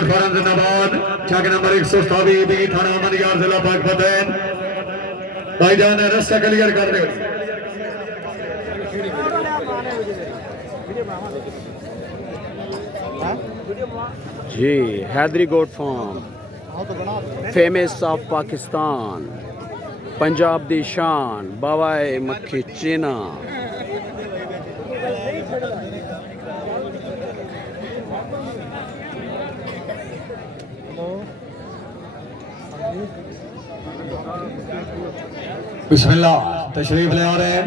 गोड फार्म जिंदाबाद। चक number 127 B थाना अमनयार जिला पाकपतन। भाईजान रास्ता क्लियर कर दे जी। Haidari goat farm famous of Pakistan, Punjab दी शान, बावाए मक्खी चीना। बिस्मिल्लाह तशरीफ ले आ रहे हैं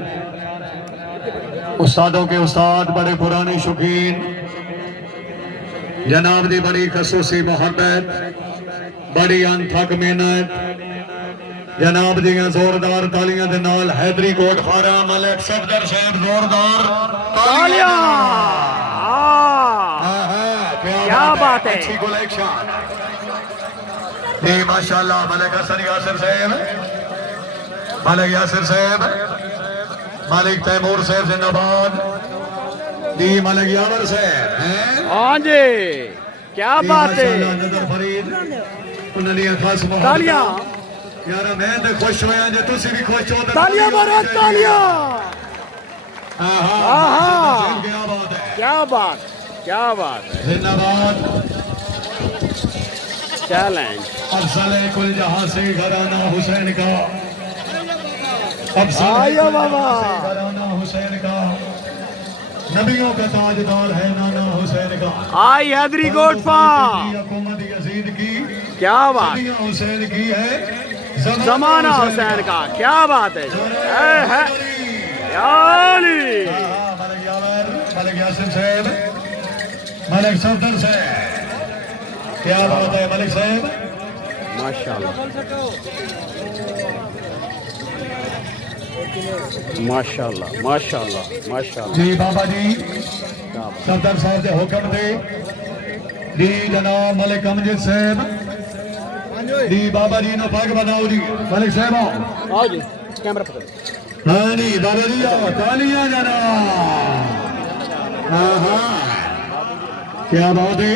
उस्तादों के उस्ताद, बड़े पुराने शौकीन, जनाब दी बड़ी खसूसी मोहब्बत, बड़ी अनथक मेहनत, जनाब दी जोरदार तालियां दे नाल हैदरी गोट फार्म मलिक सफदर साहब जोरदार तालियां। क्या बात है, अच्छी कलेक्शन जी माशाल्लाह। मलिक हसन यासिर साहब, मलिक यासिर साहब, मलिक तैमूर साहब जिंदाबाद जी, मलिक यावर साहब हैं। हाँ जी, क्या बात है। नजर फरीद उन्होंने खास तालियां यार, मैं तो खुश होया जे तुसी भी खुश हो। तालियां मारो, तालियां। क्या बात है, क्या बात, क्या बात है। जिंदाबाद। चैलेंज अफसल कुल जहां से घराना हुसैन का, आया बाबा घराना हुसैन का, नबियों का ताजदार है नाना हुसैन का। आई हैदरी गोट फार्म, हुकूमत यजीद की, क्या बात, हुसैन की है, जमाना हुसैन का। क्या बात है, मलिक यासिर साहब, मलिक सफदर साहब, क्या बात है मलिक साहब, माशाल्लाह माशाल्लाह माशाल्लाह माशाल्लाह। जी बाबा जी सफदर साहब के हुक्म दे जी, जनाब मलिक अमजद साहब जी, बाबा जी ने पग बनाओ जी। मलिक साहब आओ जी, कैमरा पकड़ो। हाँ जी बाबा जी आओ, तालियां जनाब। हाँ हाँ, क्या बात है,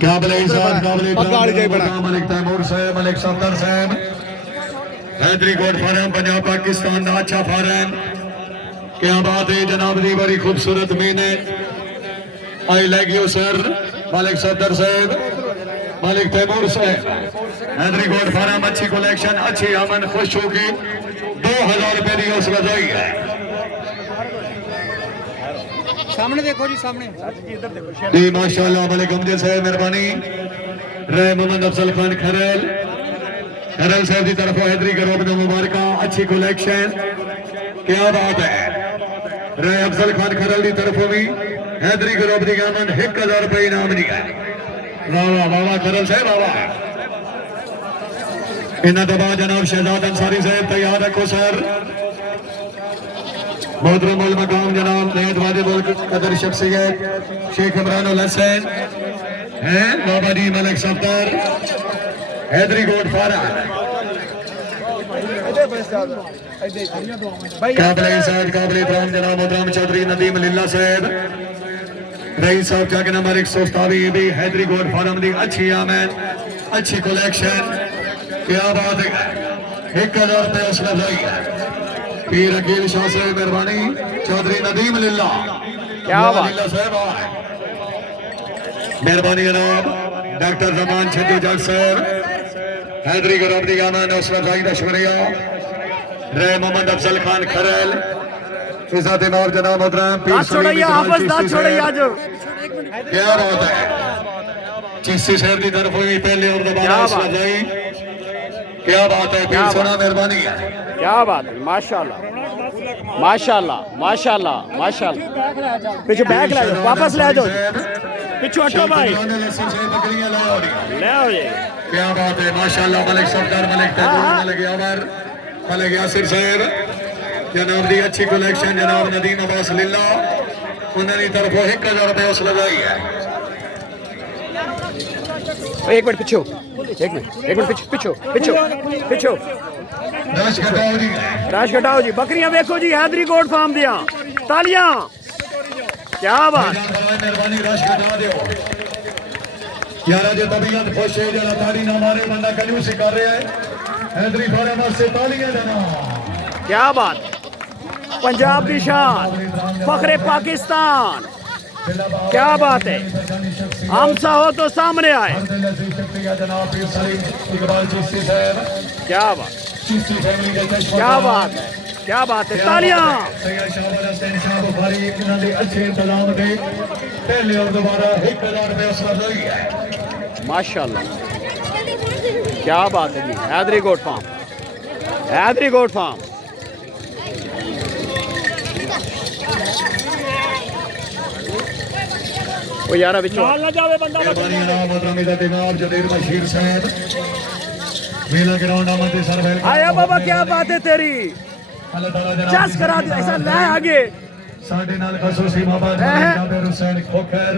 काबिल इज़्ज़त, काबिल इकराम मलिक तैमूर साहब, मलिक सफदर साहब, हैदरी गोट फार्म पंजाब पाकिस्तान का अच्छा फार्म। क्या बात है जनाब जी, बड़ी खूबसूरत मेहनत। I like you sir, Malik Safdar साहब, मलिक तैमूर साहब, हैदरी गोट फार्म अच्छी कलेक्शन, अच्छी आमन, खुश होगी 2000 रुपए की उस वजाई है। सामने देखो जी, सामने जी माशाल्लाह। मलिक अमजद साहब मेहरबानी। रे मोहम्मद अफजल खान खरल, खरल साहब की तरफ हैदरी ग्रुप ने मुबारक, अच्छी कलेक्शन। क्या बात है, रे अफजल खान खरल की तरफ भी हैदरी ग्रुप की आमन 1000 रुपए इनाम दी है। वाह वाह वाह वाह खरल साहब वाह। इन्होंने तो बाद जनाब शहजाद अंसारी साहब तैयार रखो सर। मोहतरम उल मकाम जनाब नयत वाजिब उल कदर शख्सियत शेख इमरान उल हसन हैं, बाबा जी मलिक सफदर, हैदरी गोट फार्म, काबिल इज़्ज़त, काबिल इकराम जनाब मोहतरम चौधरी नदीम लिल्ला साहब, रईस साहब चक नंबर 127 भी हैदरी गोट फार्म की अच्छी आमद, अच्छी कलेक्शन। क्या बात है, 1000 रुपये उस लफाई है। पीर अकील शाह साहब मेहरबानी, चौधरी नदीम लिल्ला, क्या बात साहब मेहरबानी जनाब। डॉक्टर जमान छज्जू जग साहब, हैदरी ग्रुप की आमद उस लफाई का शुक्रिया। रे मोहम्मद अफजल खान खरल, इज़्ज़त इमाम जनाब मोहतरम पीर क्या बात है, चिश्ती साहब की तरफ हुई पहले और दोबारा सजाई। क्या बात है, पीर सोना मेहरबानी है। क्या बात है, माशाल्लाह माशाल्लाह माशाल्लाह माशाल्लाह। पीछे बैग ले जाओ, वापस ले जाओ, पीछे हटो भाई, ले आओ ये। क्या बात है माशाल्लाह। मलिक सफदर, मलिक तैमूर, मलिक यावर, मलिक यासिर साहब, जनाब दी अच्छी कलेक्शन। जनाब नदीम अब्बास लिल्ला उन्होंने तरफ 1000 रुपये उस लगाई है। एक मिनट पीछे, एक मिनट पीछे पीछे पीछे। राश घटाओ जी, बकरियां देखो जी, हैदरी गोट फार्म दिया। तालियां क्या बात मेहरबानी रश घटा दो यार जो तबीयत खुश है जरा ताड़ी ना मारे बंदा कंजूसी कर रहा है हैदरी फारम से तालियां देना क्या बात पंजाब निशान फखरे पाकिस्तान क्या बात है हमसा हो तो सामने आए क्या बात क्या बात है तालियां अच्छे इंतजाम थे पहले और दोबारा 1000 रुपये उस वक्त लगी है माशाल्लाह क्या बात है जी Haidari goat farm Haidari goat farm ओ यार अभी नाल ना जावे बंदा मेहरबानी जनाब मोहतरम इधर जनाब जदीर बशीर साहब मेला ग्राउंड आमद सर बैल आया बाबा क्या बात है तेरी अल्लाह ताला जनाब जस करा दे ऐसा ले आगे साडे नाल खसूसी मोहब्बत जाबिर हुसैन खोखर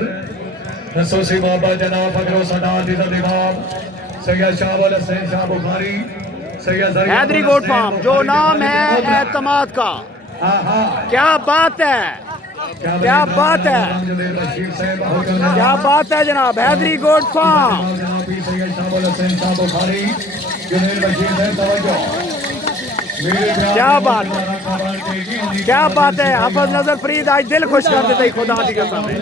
खसूसी मोहब्बत जनाब फकरो सदार दी इमाम सैयद शाहवल हुसैन शाह बुखारी सैयद हैदरी गोट फार्म जो नाम है एतमाद का क्या बात है क्या बात है क्या बात है जनाब हैदरी गोट फार्म क्या बात है हाफिज नजर फरीद आज दिल खुश कर देते खुदा की कसम है